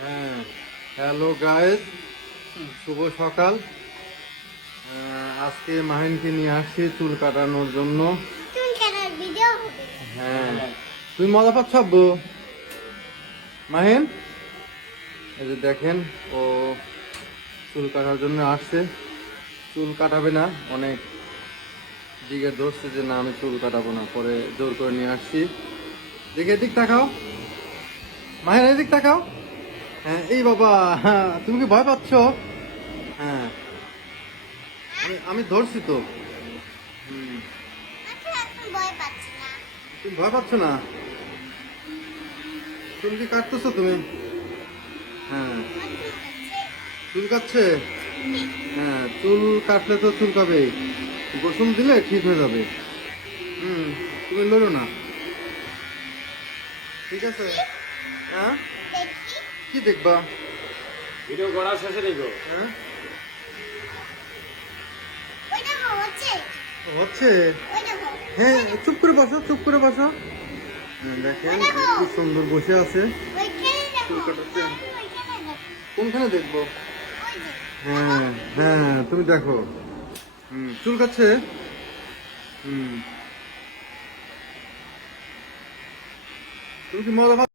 হ্যাঁ, hello guys, শুভ সকাল। আজকে মাহিনকে নিয়ে আসছি চুল কাটানোর জন্য। চুল কাটার ভিডিও হবে। হ্যাঁ, তুমি মজা পাচ্ছ আব্বু? মাহিন, এই যে দেখেন, ও চুল কাটার জন্য আসছে। চুল কাটাবে না, অনেক দিকে ধরছে যে না আমি চুল কাটাবো না, পরে জোর করে নিয়ে আসছি। দেখে এদিক তাকাও, মাহিন এদিক তাকাও। হ্যাঁ, এই বাবা, হ্যাঁ, তুমি কি ভয় পাচ্ছ? হ্যাঁ, আমি ধরছি তো। হুম, এখন ভয় পাচ্ছি না। তুমি ভয় পাচ্ছ না? চুল কি কাটতেছো তুমি? হ্যাঁ, আমার চুল কাটছে। চুল কাটছে। হ্যাঁ, চুল কাটলে তো চুলকাবে, গোসল দিলে ঠিক হয়ে যাবে। তুমি লড়ো না, ঠিক আছে? হ্যাঁ, দেখি। কি দেখবা? ভিডিও করা শেষে দেখো। হ্যাঁ, ওই দেখো হচ্ছে। হচ্ছে। ওই দেখো। হ্যাঁ, চুপ করে বসো, চুপ করে বসো। দেখেন কি সুন্দর বসে আছে। ওইখানে দেখো। চুল কাটাচ্ছে। ওইখানে দেখো। কোনখানে দেখবো? ওই যে। হ্যাঁ হ্যাঁ, তুমি দেখো। চুল কাটছে। হুম, তুমি কি মজা